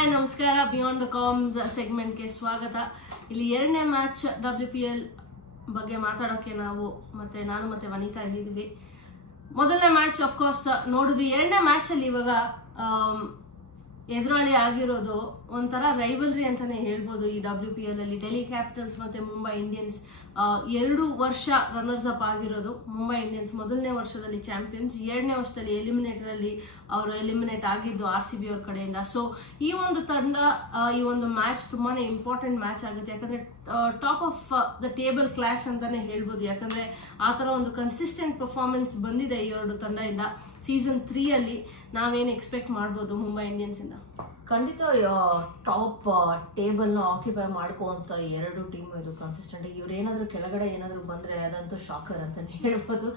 Hi ನಮಸ್ಕಾರ. Beyond the ಕಾಮ್ಸ್ ಸೆಗ್ಮೆಂಟ್ಗೆ ಸ್ವಾಗತ. ಇಲ್ಲಿ ಎರಡನೇ ಮ್ಯಾಚ್ WPL ಬಗ್ಗೆ ಮಾತಾಡೋಕ್ಕೆ ನಾನು ಮತ್ತೆ ವನಿತಾ ಇಲ್ಲಿದ್ದೀವಿ. ಮೊದಲನೇ ಮ್ಯಾಚ್ ಅಫ್ಕೋರ್ಸ್ ನೋಡಿದ್ವಿ. ಎರಡನೇ ಮ್ಯಾಚಲ್ಲಿ ಇವಾಗ ಎದುರಾಳಿ ಆಗಿರೋದು ಒಂಥರ ರೈವಲ್ರಿ ಅಂತಾನೆ ಹೇಳ್ಬೋದು. ಈ WPL ಅಲ್ಲಿ ಡೆಲ್ಲಿ ಕ್ಯಾಪಿಟಲ್ಸ್ ಮತ್ತೆ ಮುಂಬೈ ಇಂಡಿಯನ್ಸ್ 2 ವರ್ಷ ರನ್ನರ್ಸ್ ಅಪ್ ಆಗಿರೋದು. ಮುಂಬೈ ಇಂಡಿಯನ್ಸ್ ಮೊದಲನೇ ವರ್ಷದಲ್ಲಿ ಚಾಂಪಿಯನ್ಸ್, 2ನೇ ವರ್ಷದಲ್ಲಿ ಎಲಿಮಿನೇಟರ್ ಅಲ್ಲಿ ಅವರು ಎಲಿಮಿನೇಟ್ ಆಗಿದ್ದು RCB ಅವ್ರ ಕಡೆಯಿಂದ. ಸೊ ಈ ಒಂದು ತಂಡ ಈ ಒಂದು ಮ್ಯಾಚ್ ತುಂಬಾನೇ ಇಂಪಾರ್ಟೆಂಟ್ ಮ್ಯಾಚ್ ಆಗುತ್ತೆ. ಯಾಕಂದ್ರೆ top of the table clash ಅಂತಾನೆ ಹೇಳ್ಬೋದು. ಯಾಕಂದ್ರೆ ಆ ತರ ಒಂದು ಕನ್ಸಿಸ್ಟೆಂಟ್ ಪರ್ಫಾರ್ಮೆನ್ಸ್ ಬಂದಿದೆ ಈ ಎರಡು ತಂಡದಿಂದ. ಸೀಸನ್ 3 ಅಲ್ಲಿ ನಾವೇನು ಎಕ್ಸ್ಪೆಕ್ಟ್ ಮಾಡ್ಬೋದು ಮುಂಬೈ ಇಂಡಿಯನ್ಸ್ ಇಂದ? ಖಂಡಿತ ಟಾಪ್ ಟೇಬಲ್ ನ ಆಕ್ಯುಪೈ ಮಾಡ್ಕೋಂತ ಎರಡು ಟೀಮ್ ಇದು ಕನ್ಸಿಸ್ಟೆಂಟ್. ಇವ್ರು ಏನಾದ್ರು ಕೆಳಗಡೆ ಏನಾದ್ರು ಬಂದ್ರೆ ಅದಂತೂ ಶಾಕರ್ ಅಂತಾನೆ ಹೇಳ್ಬೋದು.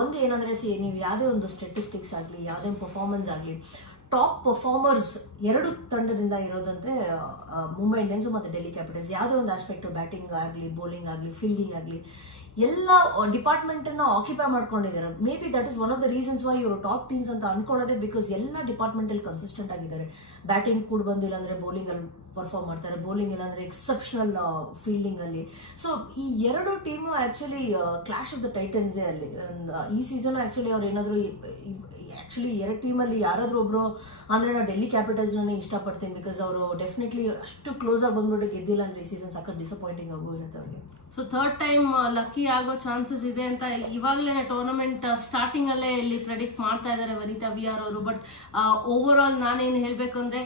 ಒಂದು ಏನಂದ್ರೆ ನೀವು ಯಾವುದೇ ಒಂದು ಸ್ಟ್ಯಾಟಿಸ್ಟಿಕ್ಸ್ ಆಗಲಿ, ಯಾವುದೇ ಪರ್ಫಾರ್ಮೆನ್ಸ್ ಆಗಲಿ, ಟಾಪ್ ಪರ್ಫಾರ್ಮರ್ಸ್ ಎರಡು ತಂಡದಿಂದ ಇರೋದಂತೆ ಮುಂಬೈ ಇಂಡಿಯನ್ಸ್ ಮತ್ತೆ ಡೆಲ್ಲಿ ಕ್ಯಾಪಿಟಲ್ಸ್. ಯಾವುದೇ ಒಂದು ಆಸ್ಪೆಕ್ಟ್, ಬ್ಯಾಟಿಂಗ್ ಆಗಲಿ, ಬೌಲಿಂಗ್ ಆಗಲಿ, ಫೀಲ್ಡಿಂಗ್ ಆಗಲಿ, ಎಲ್ಲ ಡಿಪಾರ್ಟ್ಮೆಂಟ್ ಅನ್ನ ಆಕ್ಯುಪೈ ಮಾಡ್ಕೊಂಡಿದ್ದಾರೆ. May be that is one of the reasons why ಇವರು ಟಾಪ್ ಟೀಮ್ಸ್ ಅಂತ ಅನ್ಕೊಳ್ಳೋದೇ, ಬಿಕಾಸ್ ಎಲ್ಲ ಡಿಪಾರ್ಟ್ಮೆಂಟ್ ಅಲ್ಲಿ ಕನ್ಸಿಸ್ಟೆಂಟ್ ಆಗಿದ್ದಾರೆ. ಬ್ಯಾಟಿಂಗ್ ಕೂಡ ಬಂದಿಲ್ಲ ಅಂದ್ರೆ ಬೌಲಿಂಗ್ ಅಲ್ಲಿ ಪರ್ಫಾರ್ಮ್ ಮಾಡ್ತಾರೆ, ಬೌಲಿಂಗ್ ಇಲ್ಲ ಅಂದ್ರೆ ಎಕ್ಸೆಪ್ಷನಲ್ ಫೀಲ್ಡಿಂಗ್ ಅಲ್ಲಿ. ಸೊ ಈ ಎರಡು team actually clash of the Titans ಅಲ್ಲಿ ಈ ಸೀಸನ್. ಆಕ್ಚುಲಿ ಅವ್ರು ಏನಾದ್ರು ಎರಡು ಟೀಮಲ್ಲಿ ಯಾರಾದ್ರೂ ಒಬ್ರು ಅಂದ್ರೆ ನಾವು ಡೆಲ್ಲಿ ಕ್ಯಾಪಿಟಲ್ಸ್ ನೇ ಇಷ್ಟಪಡ್ತೀನಿ. ಬಿಕಾಸ್ ಅವರು ಡೆಫಿನೆಟ್ಲಿ ಅಷ್ಟು ಕ್ಲೋಸ್ ಆಗಿ ಬಂದ್ಬಿಟ್ಟು ಗೆದ್ದಿಲ್ಲ ಅಂದ್ರೆ ಈ ಸೀಸನ್ ಸಖತ್ ಡಿಸಪಾಯಿಂಟಿಂಗ್ ಆಗೋ ಇರುತ್ತೆ ಅವ್ರಿಗೆ. ಸೊ ಥರ್ಡ್ ಟೈಮ್ ಲಕ್ಕಿ ಆಗೋ ಚಾನ್ಸಸ್ ಇದೆ ಅಂತ ಇವಾಗಲೇ ಟೂರ್ನಮೆಂಟ್ ಸ್ಟಾರ್ಟಿಂಗ್ ಅಲ್ಲೇ ಇಲ್ಲಿ ಪ್ರೆಡಿಕ್ಟ್ ಮಾಡ್ತಾ ಇದ್ದಾರೆ ವನಿತಾ VR ಅವರು. ಬಟ್ ಓವರ್ ಆಲ್ ನಾನೇನು ಹೇಳ್ಬೇಕು ಅಂದ್ರೆ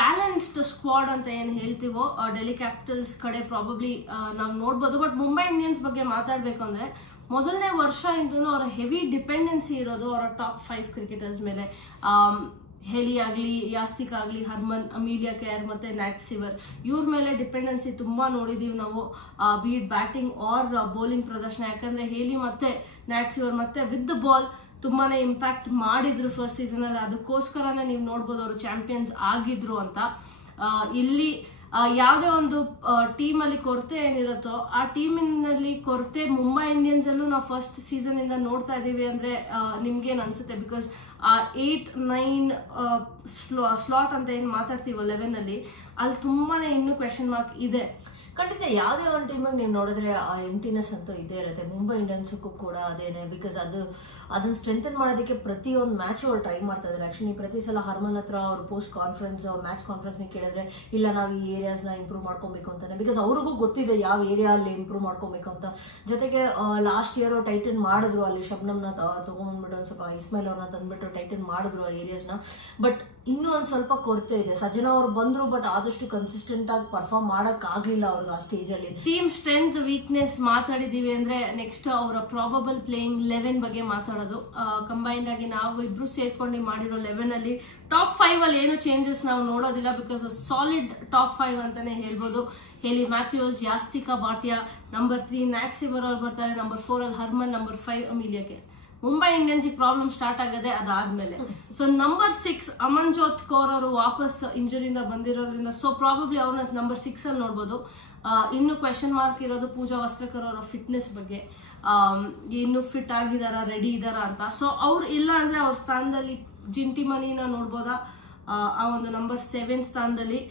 ಬ್ಯಾಲೆನ್ಸ್ಡ್ ಸ್ಕ್ವಾಡ್ ಅಂತ ಏನ್ ಹೇಳ್ತೀವೋ ಡೆಲ್ಲಿ ಕ್ಯಾಪಿಟಲ್ಸ್ ಕಡೆ ಪ್ರಾಬಬ್ಲಿ ನಾವು ನೋಡ್ಬೋದು. ಬಟ್ ಮುಂಬೈ ಇಂಡಿಯನ್ಸ್ ಬಗ್ಗೆ ಮಾತಾಡ್ಬೇಕು ಅಂದ್ರೆ ಮೊದಲನೇ ವರ್ಷ ಇಂದೂ ಅವರ ಹೆವಿ ಡಿಪೆಂಡೆನ್ಸಿ ಇರೋದು ಅವರ ಟಾಪ್ 5 ಕ್ರಿಕೆಟರ್ಸ್ ಮೇಲೆ. ಹೆಲಿ ಆಗ್ಲಿ, ಯಾಸ್ತಿಕ್ ಆಗ್ಲಿ, ಹರ್ಮನ್, ಅಮಿಲಿಯಾ ಕೇರ್ ಮತ್ತೆ ನ್ಯಾಟ್ ಸಿವರ್, ಇವ್ರ ಮೇಲೆ ಡಿಪೆಂಡೆನ್ಸಿ ತುಂಬಾ ನೋಡಿದೀವಿ ನಾವು. ಬೀಟ್ ಬ್ಯಾಟಿಂಗ್ ಆರ್ ಬೌಲಿಂಗ್ ಪ್ರದರ್ಶನ. ಯಾಕಂದ್ರೆ ಹೆಲಿ ಮತ್ತೆ ನ್ಯಾಟ್ ಸಿವರ್ ಮತ್ತೆ ವಿತ್ ದ ಬಾಲ್ ತುಂಬಾನೇ ಇಂಪ್ಯಾಕ್ಟ್ ಮಾಡಿದ್ರು ಫಸ್ಟ್ ಸೀಸನ್ ಅಲ್ಲಿ. ಅದಕ್ಕೋಸ್ಕರನೇ ನೀವು ನೋಡ್ಬೋದು ಅವರು ಚಾಂಪಿಯನ್ಸ್ ಆಗಿದ್ರು ಅಂತ. ಇಲ್ಲಿ ಯಾವುದೇ ಒಂದು ಟೀಮ್ ಅಲ್ಲಿ ಕೊರತೆ ಏನಿರುತ್ತೋ ಆ ಟೀಮಿನಲ್ಲಿ ಕೊರತೆ ಮುಂಬೈ ಇಂಡಿಯನ್ಸ್ ಅಲ್ಲೂ ನಾವು ಫಸ್ಟ್ ಸೀಸನ್ ಇಂದ ನೋಡ್ತಾ ಇದೀವಿ ಅಂದ್ರೆ ನಿಮ್ಗೇನ್ ಅನ್ಸುತ್ತೆ? ಬಿಕಾಸ್ 8-9 ಸ್ಲಾಟ್ ಅಂತ ಏನ್ ಮಾತಾಡ್ತೀವೋ 11 ಅಲ್ಲಿ, ಅಲ್ಲಿ ತುಂಬಾನೇ ಇನ್ನೂ ಕ್ವೆಶನ್ ಮಾರ್ಕ್ ಇದೆ. ಖಂಡಿತ ಯಾವುದೇ ಒಂದು ಟೀಮಿಗೆ ನೀವು ನೋಡಿದ್ರೆ ಆ ಎಂಟಿನೆಸ್ ಅಂತೂ ಇದ್ದೇ ಇರುತ್ತೆ. ಮುಂಬೈ ಇಂಡಿಯನ್ಸ್ಗೂ ಕೂಡ ಅದೇನೆ. ಬಿಕಾಸ್ ಅದನ್ನ ಸ್ಟ್ರೆಂಥನ್ ಮಾಡೋದಕ್ಕೆ ಪ್ರತಿಯೊಂದು ಮ್ಯಾಚ್ ಅವ್ರು ಟ್ರೈ ಮಾಡ್ತಾ ಇದ್ದಾರೆ. ಆಕ್ಚುಲಿ ಪ್ರತಿ ಸಲ ಹರ್ಮನ್ ಹತ್ರ ಅವ್ರು ಪೋಸ್ಟ್ ಕಾನ್ಫರೆನ್ಸ್, ಮ್ಯಾಚ್ ಕಾನ್ಫರೆನ್ಸ್ ಕೇಳಿದ್ರೆ ಇಲ್ಲ ನಾವು ಈ ಏರಿಯಾಸ್ನ ಇಂಪ್ರೂವ್ ಮಾಡ್ಕೊಬೇಕು ಅಂತಾನೆ. ಬಿಕಾಸ್ ಅವ್ರಿಗೂ ಗೊತ್ತಿದೆ ಯಾವ ಏರಿಯಾ ಅಲ್ಲಿ ಇಂಪ್ರೂವ್ ಮಾಡ್ಕೊಬೇಕು ಅಂತ. ಜೊತೆಗೆ ಲಾಸ್ಟ್ ಇಯರ್ ಟೈಟನ್ ಮಾಡಿದ್ರು, ಅಲ್ಲಿ ಶಬ್ನಮ್ನ ತಗೊಂಡ್ಬಂದ್ಬಿಟ್ಟು ಒಂದು ಸ್ವಲ್ಪ ಇಸ್ಮೈಲ್ ಅವ್ರನ್ನ ತಂದ್ಬಿಟ್ಟು ಟೈಟನ್ ಮಾಡಿದ್ರು ಆ ಏರಿಯಾಸ್ನ. ಬಟ್ ಇನ್ನೂ ಒಂದು ಸ್ವಲ್ಪ ಕೊರತೆ ಇದೆ. ಸಜ್ಜನಾ ಅವ್ರು ಬಂದ್ರು, ಬಟ್ ಆದಷ್ಟು ಕನ್ಸಿಸ್ಟೆಂಟ್ ಆಗಿ ಪರ್ಫಾರ್ಮ್ ಮಾಡಕ್ ಆಗ್ಲಿಲ್ಲ ಅವ್ರಿಗೆ ಆ ಸ್ಟೇಜ್ ಅಲ್ಲಿ. ಟೀಮ್ ಸ್ಟ್ರೆಂತ್ ವೀಕ್ನೆಸ್ ಮಾತಾಡಿದೀವಿ ಅಂದ್ರೆ ನೆಕ್ಸ್ಟ್ ಅವರ ಪ್ರಾಬಬಲ್ ಪ್ಲೇಯಿಂಗ್ 11 ಬಗ್ಗೆ ಮಾತಾಡೋದು. ಕಂಬೈನ್ಡ್ ಆಗಿ ನಾವು ಇಬ್ರು ಸೇರ್ಕೊಂಡು ಮಾಡಿರೋ 11 ಅಲ್ಲಿ ಟಾಪ್ 5 ಅಲ್ಲಿ ಏನು ಚೇಂಜಸ್ ನಾವು ನೋಡೋದಿಲ್ಲ. ಬಿಕಾಸ್ ಸಾಲಿಡ್ ಟಾಪ್ 5 ಅಂತಾನೆ ಹೇಳ್ಬೋದು. Hayley Matthews, Yastika Bhatia, number 3 Nat Sciver ಅವ್ರು ಬರ್ತಾರೆ, ನಂಬರ್ 4 ಅಲ್ಲಿ Harman, number 5 Amelia Kerr. Mumbai Indians problem start ಆಗದೆ ಅದಾದ್ಮೇಲೆ. ಸೊ ನಂಬರ್ 6 ಅಮನ್ಜೋತ್ ಕೌರ್ ಅವರು ವಾಪಸ್ ಇಂಜುರಿಯಿಂದ ಬಂದಿರೋದ್ರಿಂದ ಸೊ ಪ್ರಾಬಬ್ಲಿ ಅವ್ರನ್ನ ನಂಬರ್ 6 ಅಲ್ಲಿ ನೋಡ್ಬೋದು. ಇನ್ನು ಕ್ವೆಶನ್ ಮಾರ್ಕ್ ಇರೋದು ಪೂಜಾ ವಸ್ತ್ರಕರ್ ಅವರ ಫಿಟ್ನೆಸ್ ಬಗ್ಗೆ. ಇನ್ನು ಫಿಟ್ ಆಗಿದಾರ, ರೆಡಿ ಇದಾರ ಅಂತ. ಸೊ ಅವ್ರು ಇಲ್ಲ ಅಂದ್ರೆ ಅವ್ರ ಸ್ಥಾನದಲ್ಲಿ ಜಿಂಟಿ ಮನಿನ ನೋಡ್ಬೋದಾ ಆ ಒಂದು ನಂಬರ್ 7 ಸ್ಥಾನದಲ್ಲಿ.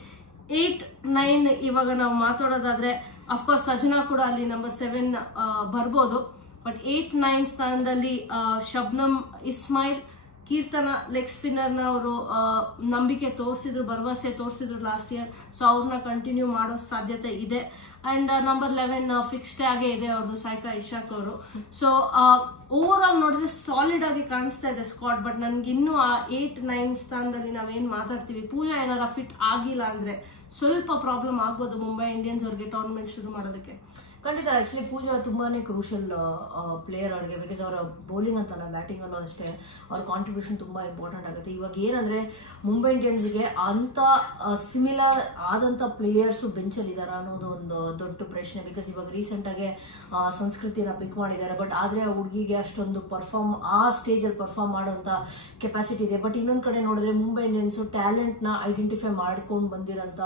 8-9 ಇವಾಗ ನಾವು ಮಾತಾಡೋದಾದ್ರೆ ಅಫ್ಕೋರ್ಸ್ ಸಜನಾ ಕೂಡ ಅಲ್ಲಿ ನಂಬರ್ 7 ಬರ್ಬೋದು. ಬಟ್ 8-9 ಸ್ಥಾನದಲ್ಲಿ ಶಬ್ನಮ್, ಇಸ್ಮೈಲ್, ಕೀರ್ತನ ಲೆಗ್ ಸ್ಪಿನ್ನರ್ ನ ಅವರು ನಂಬಿಕೆ ತೋರಿಸಿದ್ರು, ಭರವಸೆ ತೋರಿಸಿದ್ರು ಲಾಸ್ಟ್ ಇಯರ್. ಸೊ ಅವ್ರನ್ನ ಕಂಟಿನ್ಯೂ ಮಾಡೋ ಸಾಧ್ಯತೆ ಇದೆ. ಅಂಡ್ ನಂಬರ್ 11 ಫಿಕ್ಸ್ಡ್ ಆಗೇ ಇದೆ ಅವ್ರದ್ದು, ಸೈಕಾ ಇಶಾಕ್ ಅವರು. ಸೊ ಓವರ್ ಆಲ್ ನೋಡಿದ್ರೆ ಸಾಲಿಡ್ ಆಗಿ ಕಾಣಿಸ್ತಾ ಇದೆ ಸ್ಕ್ವಾಡ್. ಬಟ್ ನನ್ಗೆ ಇನ್ನೂ ಆ 8-9 ಸ್ಥಾನದಲ್ಲಿ ನಾವೇನ್ ಮಾತಾಡ್ತೀವಿ, ಪೂಜಾ ಏನಾರ ಫಿಟ್ ಆಗಿಲ್ಲ ಅಂದ್ರೆ ಸ್ವಲ್ಪ ಪ್ರಾಬ್ಲಮ್ ಆಗ್ಬೋದು ಮುಂಬೈ ಇಂಡಿಯನ್ಸ್ ಅವ್ರಿಗೆ ಟೂರ್ನಮೆಂಟ್ ಶುರು ಮಾಡೋದಕ್ಕೆ. ಖಂಡಿತ. ಆಕ್ಚುಲಿ ಪೂಜಾ ತುಂಬಾನೇ ಕ್ರೂಷಿಯಲ್ ಪ್ಲೇಯರ್ ಅವ್ರಿಗೆ. ಬಿಕಾಸ್ ಅವರ ಬೌಲಿಂಗ್ ಅಂತಲ್ಲ, ಬ್ಯಾಟಿಂಗ್ ಅಲ್ಲೂ ಅಷ್ಟೇ ಅವ್ರ ಕಾಂಟ್ರಿಬ್ಯೂಷನ್ ತುಂಬಾ ಇಂಪಾರ್ಟೆಂಟ್ ಆಗುತ್ತೆ. ಇವಾಗ ಏನಂದ್ರೆ ಮುಂಬೈ ಇಂಡಿಯನ್ಸ್ಗೆ ಅಂತ ಸಿಮಿಲರ್ ಆದಂತ ಪ್ಲೇಯರ್ಸ್ ಬೆಂಚಲ್ಲಿ ಇದಾರ ಅನ್ನೋದು ಒಂದು ದೊಡ್ಡ ಪ್ರಶ್ನೆ. ಬಿಕಾಸ್ ಇವಾಗ ರೀಸೆಂಟ್ ಆಗಿ ಸಂಸ್ಕೃತಿನ ಪಿಕ್ ಮಾಡಿದ್ದಾರೆ. ಬಟ್ ಆದ್ರೆ ಆ ಹುಡುಗಿಗೆ ಅಷ್ಟೊಂದು ಆ ಸ್ಟೇಜ್ ಅಲ್ಲಿ ಪರ್ಫಾರ್ಮ್ ಮಾಡುವಂತ ಕೆಪಾಸಿಟಿ ಇದೆ. ಬಟ್ ಇನ್ನೊಂದ್ ಕಡೆ ನೋಡಿದ್ರೆ ಮುಂಬೈ ಇಂಡಿಯನ್ಸ್ ಟ್ಯಾಲೆಂಟ್ ನ ಐಡೆಂಟಿಫೈ ಮಾಡ್ಕೊಂಡು ಬಂದಿರೋಂತ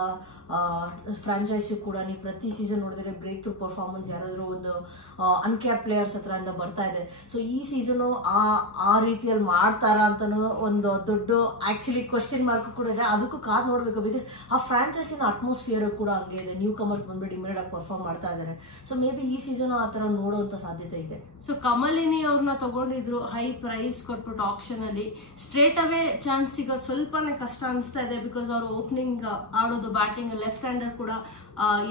ಫ್ರಾಂಚೈಸಿ ಕೂಡ. ನೀವು ಪ್ರತಿ ಸೀಸನ್ ನೋಡಿದ್ರೆ ಬ್ರೇಕ್ ಥ್ರೂ ಪರ್ಫಾರ್ಮ್ ಪರ್ಫಾರ್ಮೆನ್ಸ್ ಯಾರಾದ್ರೂ ಒಂದು ಅನ್ಕ್ಯಾಪ್ ಪ್ಲೇಯರ್ಸ್ ಹತ್ರ ಇಂದ ಬರ್ತಾ ಇದೆ. ಸೊ ಈ ಸೀಸನ್ ಆ ರೀತಿಯಲ್ಲಿ ಮಾಡ್ತಾರ ಅಂತಾನು ಒಂದು ದೊಡ್ಡ ಆಕ್ಚುಲಿ ಕ್ವಶನ್ ಮಾರ್ಕ್ ಕೂಡ ಇದೆ. ಅದಕ್ಕೂ ಕಾದ್ ನೋಡ್ಬೇಕು, ಬಿಕಾಸ್ ಆ ಫ್ರಾಂಚೈಸಿನ ಅಟ್ಮಾಸ್ಫಿಯರ್ ಕೂಡ ಹಂಗೆ ಇದೆ. ನ್ಯೂ ಕಮರ್ಸ್ ಬಂದ್ಬಿಟ್ಟು ಇಮಿಡಿಯೇಟ್ ಆಗಿ ಪರ್ಫಾರ್ಮ್ ಮಾಡ್ತಾ ಇದ್ದಾರೆ. ಸೊ ಮೇ ಬಿ ಈ ಸೀಸನ್ ಆ ತರ ನೋಡುವಂತ ಸಾಧ್ಯತೆ ಇದೆ. ಸೊ ಕಮಲಿನಿ ಅವ್ರನ್ನ ತಗೊಂಡಿದ್ರು ಹೈ ಪ್ರೈಸ್ ಕೊಟ್ಬಿಟ್ಟು ಆಕ್ಷನ್ ಅಲ್ಲಿ. ಸ್ಟ್ರೇಟ್ ಅವೇ ಚಾನ್ಸ್ ಸಿಗೋದು ಸ್ವಲ್ಪನೇ ಕಷ್ಟ ಅನಿಸ್ತಾ ಇದೆ, ಬಿಕಾಸ್ ಅವರು ಓಪನಿಂಗ್ ಆಡೋದು ಬ್ಯಾಟಿಂಗ್ ಲೆಫ್ಟ್ ಹ್ಯಾಂಡರ್ ಕೂಡ.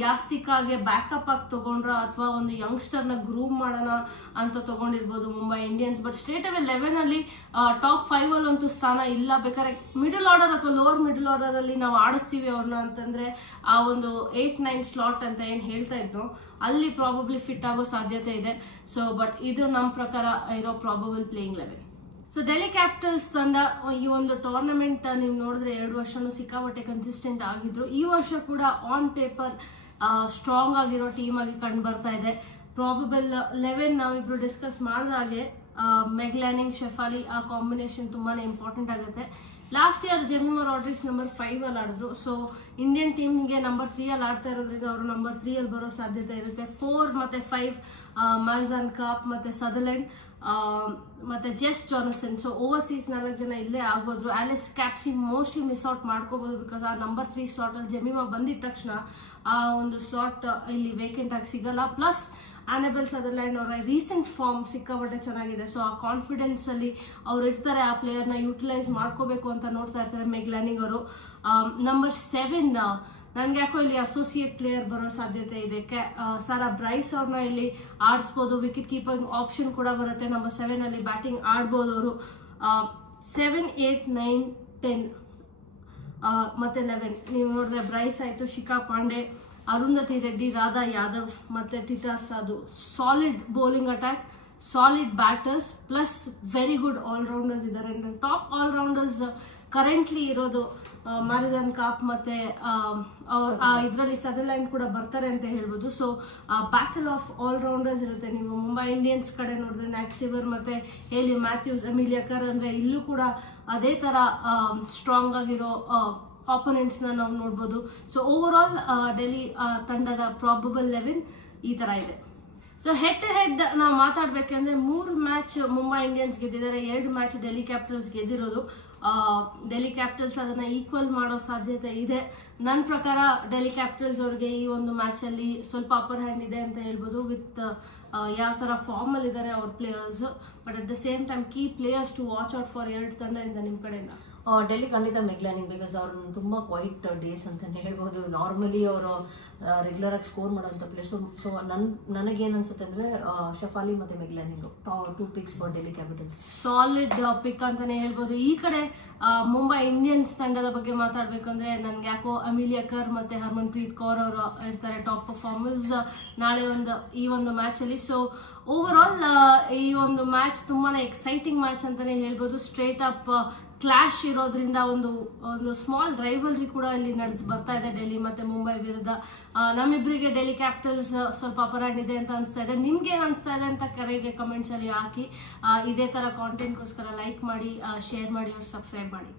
ಯಾಸ್ತಿಕಾಗೆ ಬ್ಯಾಕಪ್ ಆಗಿ ತಗೊಂಡ್ರ ಅಥವಾ ಒಂದು ಯಂಗ್ಸ್ಟರ್ ನ ಗ್ರೂಮ್ ಮಾಡೋಣ ಅಂತ ತಗೊಂಡಿರ್ಬೋದು Mumbai Indians. But straight away 11 ಅಲ್ಲಿ ಟಾಪ್ 5 ಅಲ್ಲಿ ಅಂತೂ ಸ್ಥಾನ ಇಲ್ಲ. ಬೇಕಾದ್ರೆ ಮಿಡಲ್ ಆರ್ಡರ್ ಅಥವಾ ಲೋವರ್ ಮಿಡಲ್ ಆರ್ಡರ್ ಅಲ್ಲಿ ನಾವು ಆಡಿಸ್ತೀವಿ ಅವ್ರನ್ನ ಅಂತಂದ್ರೆ ಆ ಒಂದು 8-9 ಸ್ಲಾಟ್ ಅಂತ ಏನ್ ಹೇಳ್ತಾ ಇದ್ನೋ ಅಲ್ಲಿ ಪ್ರಾಬಬ್ಲಿ ಫಿಟ್ ಆಗೋ ಸಾಧ್ಯತೆ ಇದೆ. ಸೊ ಬಟ್ ಇದು ನಮ್ಮ ಪ್ರಕಾರ ಇರೋ probable playing 11. So Delhi capitals ತಂಡ ಈ ಒಂದು ಟೂರ್ನಮೆಂಟ್ ನೀವು ನೋಡಿದ್ರೆ 2 ವರ್ಷನೂ ಸಿಕ್ಕಾಪಟ್ಟೆ ಕನ್ಸಿಸ್ಟೆಂಟ್ ಆಗಿದ್ರು. ಈ ವರ್ಷ ಕೂಡ ಆನ್ ಪೇಪರ್ ಸ್ಟ್ರಾಂಗ್ ಆಗಿರೋ ಟೀಮ್ ಆಗಿ ಕಂಡು ಬರ್ತಾ ಇದೆ. ಪ್ರಾಬಬಲ್ 11 ನಾವಿಬ್ರು ಡಿಸ್ಕಸ್ ಮಾಡಿದಾಗೆ ಮೆಗ್ಲಾನಿಂಗ್ ಶೆಫಾಲಿ ಆ ಕಾಂಬಿನೇಷನ್ ತುಂಬಾನೇ ಇಂಪಾರ್ಟೆಂಟ್ ಆಗುತ್ತೆ. Last year Jemimah Rodrigues number 5 ಅಲ್ಲಿ ಆಡಿದ್ರು. ಸೊ ಇಂಡಿಯನ್ ಟೀಮ್ಗೆ ನಂಬರ್ 3 ಅಲ್ಲಿ ಆಡ್ತಾ ಇರೋದ್ರಿಂದ ಅವರು ನಂಬರ್ 3 ಅಲ್ಲಿ ಬರೋ ಸಾಧ್ಯತೆ ಇರುತ್ತೆ. 4 ಮತ್ತೆ 5 ಮಾರ್ಜನ್ ಕಾಪ್ ಮತ್ತೆ ಸದರ್ಲೆಂಡ್ ಮತ್ತೆ ಜೆಸ್ ಜಾನಸನ್. ಸೊ ಓವರ್ಸೀಸ್ 4 ಜನ ಇಲ್ಲೇ ಆಗೋದ್ರು. ಆಲಿಸ್ ಕ್ಯಾಪ್ಸಿ ಮೋಸ್ಟ್ಲಿ ಮಿಸ್ ಔಟ್ ಮಾಡ್ಕೋಬಹುದು, ಬಿಕಾಸ್ ಆ ನಂಬರ್ 3 ಸ್ಲಾಟ್ ಅಲ್ಲಿ ಜೆಮಿಮಾ ಬಂದಿದ ತಕ್ಷಣ ಆ ಒಂದು ಸ್ಲಾಟ್ ಇಲ್ಲಿ ವೇಕೆಂಟ್ ಆಗಿ ಸಿಗಲ್ಲ. ಪ್ಲಸ್ ಆನೆಬಲ್ ಸದರ್ಲ್ಯಾಂಡ್ ಅವರ ರೀಸೆಂಟ್ ಫಾರ್ಮ್ ಸಿಕ್ಕಾಪಟ್ಟೆ ಚೆನ್ನಾಗಿದೆ. ಸೊ ಆ ಕಾನ್ಫಿಡೆನ್ಸ್ ಅಲ್ಲಿ ಅವ್ರು ಇರ್ತಾರೆ, ಆ ಪ್ಲೇಯರ್ ನ ಯುಟಿಲೈಸ್ ಮಾಡ್ಕೋಬೇಕು ಅಂತ ನೋಡ್ತಾ ಇರ್ತಾರೆ ಮೆಗ್ಲಾನಿಂಗ್ ಅವರು. ನಂಬರ್ 7 ನನ್ಗೆ ಯಾಕೋ ಇಲ್ಲಿ ಅಸೋಸಿಯೇಟ್ ಪ್ಲೇಯರ್ ಬರೋ ಸಾಧ್ಯತೆ ಇದೆ. ಸಾರಾ ಬ್ರೈಸ್ ಅವ್ರನ್ನ ಇಲ್ಲಿ ಆಡಿಸ್ಬೋದು. ವಿಕೆಟ್ ಕೀಪಿಂಗ್ ಆಪ್ಷನ್ ಕೂಡ ಬರುತ್ತೆ. ನಂಬರ್ 7 ಅಲ್ಲಿ ಬ್ಯಾಟಿಂಗ್ ಆಡ್ಬೋದು ಅವರು. 7, 8, 9, 10 ಮತ್ತೆ 11 ನೀವು ನೋಡಿದ್ರೆ ಬ್ರೈಸ್ ಆಯ್ತು, ಶಿಖಾ ಪಾಂಡೆ, ಅರುಂಧತಿ ರೆಡ್ಡಿ, ರಾಧಾ ಯಾದವ್ ಮತ್ತೆ ಟಿಟಾ ಸಾಧು. Solid bowling attack, solid batters plus very good all-rounders ಇದ್ದಾರೆ. ಟಾಪ್ ಆಲ್ರೌಂಡರ್ಸ್ ಕರೆಂಟ್ಲಿ ಇರೋದು ಮಾರಿಜನ್ ಕಾಪ್ ಮತ್ತೆ ಇದರಲ್ಲಿ ಸದರ್ಲ್ಯಾಂಡ್ ಕೂಡ ಬರ್ತಾರೆ ಅಂತ ಹೇಳ್ಬೋದು. ಸೊ ಬ್ಯಾಟಲ್ ಆಫ್ ಆಲ್ರೌಂಡರ್ಸ್ ಇರುತ್ತೆ. ನೀವು ಮುಂಬೈ ಇಂಡಿಯನ್ಸ್ ಕಡೆ ನೋಡಿದ್ರೆ ನ್ಯಾಟ್ ಸಿವರ್ ಮತ್ತೆ ಹೇಲಿ ಮ್ಯಾಥ್ಯೂಸ್, ಅಮಿಲಿಯಾ ಕರ್ ಅಂದ್ರೆ ಇಲ್ಲೂ ಕೂಡ ಅದೇ ತರ ಸ್ಟ್ರಾಂಗ್ ಆಗಿರೋ ಆಪೋನೆಂಟ್ಸ್ ನಾವು ನೋಡ್ಬೋದು. ಸೊ ಓವರ್ ಆಲ್ ಡೆಲ್ಲಿ ತಂಡದ ಪ್ರಾಬಬಲ್ 11 ಈ ತರ ಇದೆ. ಸೊ ಹೆಡ್ ಟು ಹೆಡ್ ನಾವು ಮಾತಾಡ್ಬೇಕಂದ್ರೆ 3 ಮ್ಯಾಚ್ ಮುಂಬೈ ಇಂಡಿಯನ್ಸ್ ಗೆದ್ದಿದ್ದಾರೆ, 2 ಮ್ಯಾಚ್ ಡೆಲ್ಲಿ ಕ್ಯಾಪಿಟಲ್ಸ್ ಗೆದ್ದಿರೋದು. ಡೆಲ್ಲಿ ಕ್ಯಾಪಿಟಲ್ಸ್ ಅದನ್ನ ಈಕ್ವಲ್ ಮಾಡೋ ಸಾಧ್ಯತೆ ಇದೆ. ನನ್ನ ಪ್ರಕಾರ ಡೆಲ್ಲಿ ಕ್ಯಾಪಿಟಲ್ಸ್ ಅವ್ರಿಗೆ ಈ ಒಂದು ಮ್ಯಾಚ್ ಅಲ್ಲಿ ಸ್ವಲ್ಪ ಅಪ್ಪರ್ ಹ್ಯಾಂಡ್ ಇದೆ ಅಂತ ಹೇಳ್ಬೋದು, ವಿತ್ ಯಾವ ತರ ಫಾರ್ಮ್ ಅಲ್ಲಿ ಇದ್ದಾರೆ ಅವ್ರ players. But at the same time key players to watch out for 2 ತಂಡದಿಂದ ನಿಮ್ ಕಡೆಯಿಂದ. ಡೆಲ್ಲಿ ಖಂಡಿತ ಮೆಗ್ಲಾನಿಂಗ್, ಬಿಕಾಸ್ ಅವ್ರು ತುಂಬಾ ಕ್ವೈಟ್ ಡೇಸ್ ಅಂತಾನೆ ಹೇಳ್ಬೋದು. ನಾರ್ಮಲಿ ಅವರು ರೆಗ್ಯುಲರ್ ಆಗಿ ಸ್ಕೋರ್ ಮಾಡೋಂಥ ಪ್ಲೇಸ್. ಸೊ ನನಗೇನ್ ಅನ್ಸುತ್ತೆ ಅಂದ್ರೆ ಶಫಾಲಿ ಮತ್ತೆ Meg Lanning 2 picks for Delhi Capitals. Solid pick ಅಂತಾನೆ ಹೇಳ್ಬೋದು. ಈ ಕಡೆ ಮುಂಬೈ ಇಂಡಿಯನ್ಸ್ ತಂಡದ ಬಗ್ಗೆ ಮಾತಾಡ್ಬೇಕಂದ್ರೆ ನನ್ಗೆ ಯಾಕೋ ಅಮಿಲಿಯಾ ಕರ್ ಮತ್ತೆ ಹರ್ಮನ್ ಪ್ರೀತ್ ಕೌರ್ ಅವರು ಇರ್ತಾರೆ ಟಾಪ್ ಪರ್ಫಾರ್ಮರ್ಸ್ ನಾಳೆ ಈ ಒಂದು ಮ್ಯಾಚ್ ಅಲ್ಲಿ. ಸೊ ಓವರ್ ಆಲ್ ಈ ಒಂದು ಮ್ಯಾಚ್ ತುಂಬಾನೇ ಎಕ್ಸೈಟಿಂಗ್ ಮ್ಯಾಚ್ ಅಂತಾನೆ ಹೇಳ್ಬೋದು. ಸ್ಟ್ರೇಟ್ ಅಪ್ ಕ್ಲಾಶ್ ಇರೋದ್ರಿಂದ ಒಂದು ಸ್ಮಾಲ್ ರೈವಲ್ರಿ ಕೂಡ ಇಲ್ಲಿ ನಡೆದು ಬರ್ತಾ ಇದೆ ಡೆಲ್ಲಿ ಮತ್ತೆ ಮುಂಬೈ ವಿರುದ್ಧ. ನಮ್ಮಿಬ್ಬರಿಗೆ ಡೆಲ್ಲಿ ಕ್ಯಾಪಿಟಲ್ಸ್ ಸ್ವಲ್ಪ ಅಪರ್ ಹ್ಯಾಂಡ್ ಇದೆ ಅಂತ ಅನಿಸ್ತಾ ಇದೆ. ನಿಮ್ಗೆ ಏನ್ ಅನಿಸ್ತಾ ಇದೆ ಅಂತ ಕರೆಗೆ ಕಮೆಂಟ್ಸ್ ಅಲ್ಲಿ ಹಾಕಿ. ಇದೇ ತರ ಕಾಂಟೆಂಟ್ಗೋಸ್ಕರ ಲೈಕ್ ಮಾಡಿ, ಶೇರ್ ಮಾಡಿ, ಸಬ್ಸ್ಕ್ರೈಬ್ ಮಾಡಿ.